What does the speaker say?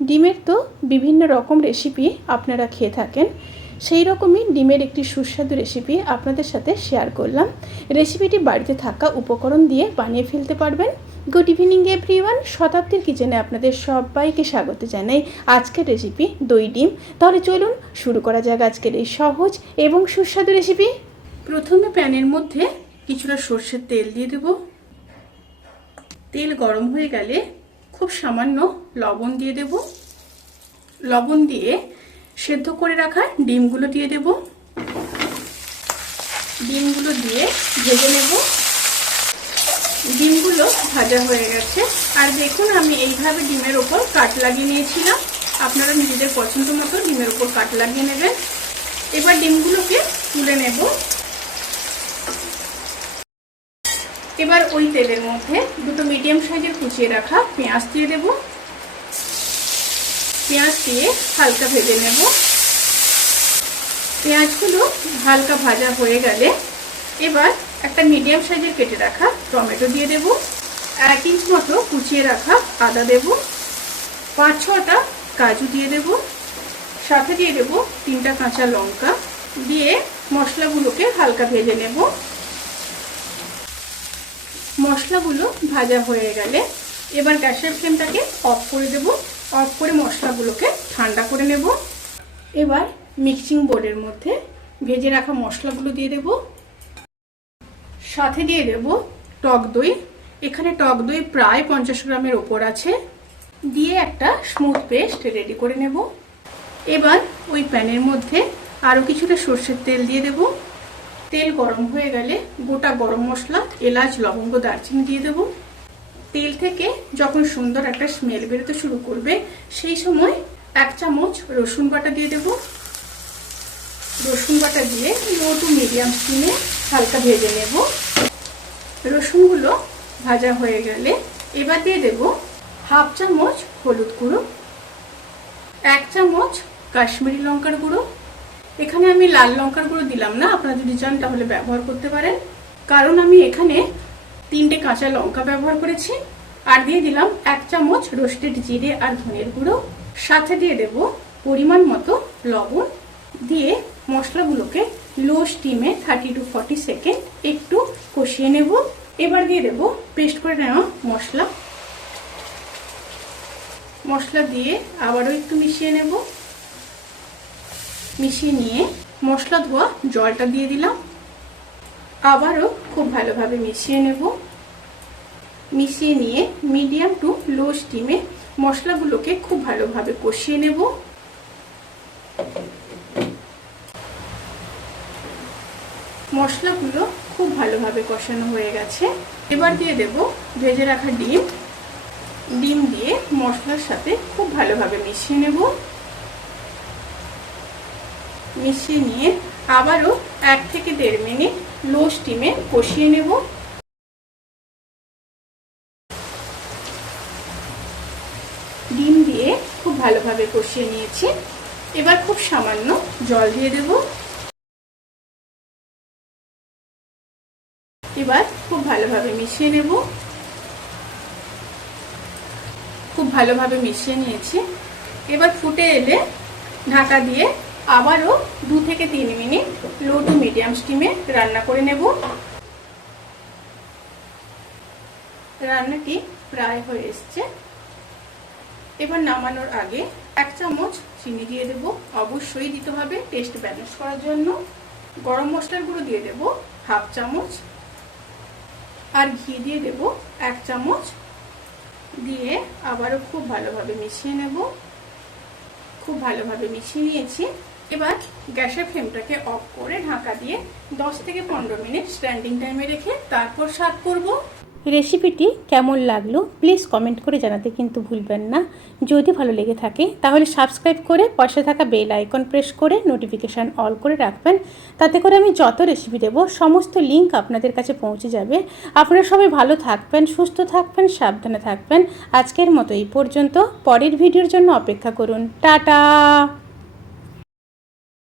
ডিমের তো বিভিন্ন রকম রেসিপি আপনারা খেয়ে থাকেন, সেই রকমই ডিমের একটি সুস্বাদু রেসিপি আপনাদের সাথে শেয়ার করলাম। রেসিপিটি বাড়িতে থাকা উপকরণ দিয়ে বানিয়ে ফেলতে পারবেন। গুড ইভিনিং এভরিওয়ান, শতাব্দীর কিচেনে আপনাদের সবাইকে স্বাগত জানাই। আজকের রেসিপি দই ডিম। তাহলে চলুন শুরু করা যাক আজকের এই সহজ এবং সুস্বাদু রেসিপি। প্রথমে প্যানের মধ্যে কিছুটা সর্ষের তেল দিয়ে দেব। তেল গরম হয়ে গেলে খুব সামান্য লবণ দিয়ে দেব। লবণ দিয়ে সেদ্ধ করে রাখা ডিমগুলো দিয়ে দেব। ডিমগুলো দিয়ে ভেজে নেব। ডিমগুলো ভাজা হয়ে গেছে। আর দেখুন, আমি এইভাবে ডিমের ওপর কাট লাগিয়ে নিয়েছিলাম। আপনারা নিজেদের পছন্দ মতো ডিমের ওপর কাট লাগিয়ে নেবেন। এবার ডিমগুলোকে তুলে নেব। এবার ওই তেলের মধ্যে দুটো মিডিয়াম সাইজের কুচিয়ে রাখা পেঁয়াজ দিয়ে দেব। পেঁয়াজ দিয়ে হালকা ভেজে নেব। পেঁয়াজগুলো হালকা ভাজা হয়ে গেলে এবার একটা মিডিয়াম সাইজের কেটে রাখা টমেটো দিয়ে দেব। 1 ইঞ্চ মতো কুচিয়ে রাখা আদা দেব। 5-6টা কাজু দিয়ে দেব। সাথে দিয়ে দেব 3টা কাঁচা লঙ্কা। দিয়ে মশলাগুলোকে হালকা ভেজে নেব। মশলাগুলো ভাজা হয়ে গেলে এবার গ্যাসের ফ্লেমটাকে অফ করে দেব। অফ করে মশলাগুলোকে ঠান্ডা করে নেব। এবার মিক্সিং বোলের মধ্যে ভেজে রাখা মশলাগুলো দিয়ে দেব। সাথে দিয়ে দেব টক দই। এখানে টক দই প্রায় 50 গ্রামের ওপর আছে। দিয়ে একটা স্মুথ পেস্ট রেডি করে নেব। এবার ওই প্যানের মধ্যে আরও কিছুটা সর্ষের তেল দিয়ে দেব। তেল গরম হয়ে গেলে গোটা গরম মশলা, এলাচ, লবঙ্গ, দারচিনি দিয়ে দেব। তেল থেকে যখন সুন্দর একটা স্মেল বেরোতে শুরু করবে সেই সময় 1 চামচ রসুন বাটা দিয়ে দেব। রসুন বাটা দিয়ে লো টু মিডিয়াম স্টিমে হালকা ভেজে নেব। রসুনগুলো ভাজা হয়ে গেলে এবার দিয়ে দেব 1/2 চামচ হলুদ গুঁড়ো, 1 চামচ কাশ্মীরি লঙ্কার গুঁড়ো। এখানে আমি লাল লঙ্কার গুঁড়ো দিলাম না, আপনারা যদি চান তাহলে ব্যবহার করতে পারেন, কারণ আমি এখানে 3টে কাঁচা লঙ্কা ব্যবহার করেছি। আর দিয়ে দিলাম 1 চামচ রোস্টেড জিরে আর ধনের গুঁড়ো। সাথে দিয়ে দেব পরিমাণ মতো লবণ। দিয়ে মশলাগুলোকে লো স্টিমে 30 to 40 সেকেন্ড একটু কষিয়ে নেব। এবার দিয়ে দেব পেস্ট করে নেওয়া মশলা। মশলা দিয়ে আবারও একটু মিশিয়ে নেব। মিশিয়ে নিয়ে মশলা ধোয়া জলটা দিয়ে দিলাম। আবারও খুব ভালোভাবে মিশিয়ে নেব। মিশিয়ে নিয়ে মিডিয়াম টু লো স্টিমে মশলাগুলোকে খুব ভালোভাবে কষিয়ে নেব। মশলাগুলো খুব ভালোভাবে কষানো হয়ে গেছে। এবার দিয়ে দেব ভেজে রাখা ডিম। ডিম দিয়ে মশলার সাথে খুব ভালোভাবে মিশিয়ে নেব। মিশিয়ে নিয়ে আবারও 1 থেকে 1.5 মিনিট লো স্টিমে কষিয়ে নেব। ডিম দিয়ে খুব ভালোভাবে কষিয়ে নিয়েছি। এবার খুব সামান্য জল দিয়ে দেব। এবার খুব ভালোভাবে মিশিয়ে নেব। খুব ভালোভাবে মিশিয়ে নিয়েছি। এবার ফুটে এলে ঢাকা দিয়ে আবারও 2 থেকে 3 মিনিট লো টু মিডিয়াম স্টিমে রান্না করে নেব। রান্নাটি প্রায় হয়ে এসছে। এবার নামানোর আগে 1 চামচ চিনি দিয়ে দেব। অবশ্যই দিতে হবে টেস্ট ব্যালেন্স করার জন্য। গরম মশলার গুঁড়ো দিয়ে দেব 1/2 চামচ। আর ঘি দিয়ে দেব 1 চামচ। দিয়ে আবারও খুব ভালোভাবে মিশিয়ে নেব। খুব ভালোভাবে মিশিয়ে নিয়েছি। এবার গ্যাসের ফ্লেমটাকে অফ করে ঢাকা দিয়ে 10 থেকে 15 মিনিট স্ট্যান্ডিং টাইমে রেখে তারপর সার্ভ করব। রেসিপিটি কেমন লাগলো প্লিজ কমেন্ট করে জানাতে কিন্তু ভুলবেন না। যদি ভালো লেগে থাকে তাহলে সাবস্ক্রাইব করে পাশে থাকা বেল আইকন প্রেস করে নোটিফিকেশান অল করে রাখবেন। তাতে করে আমি যত রেসিপি দেব সমস্ত লিঙ্ক আপনাদের কাছে পৌঁছে যাবে। আপনারা সবাই ভালো থাকবেন, সুস্থ থাকবেন, সাবধানে থাকবেন। আজকের মতো এই পর্যন্ত। পরের ভিডিওর জন্য অপেক্ষা করুন। টাটা।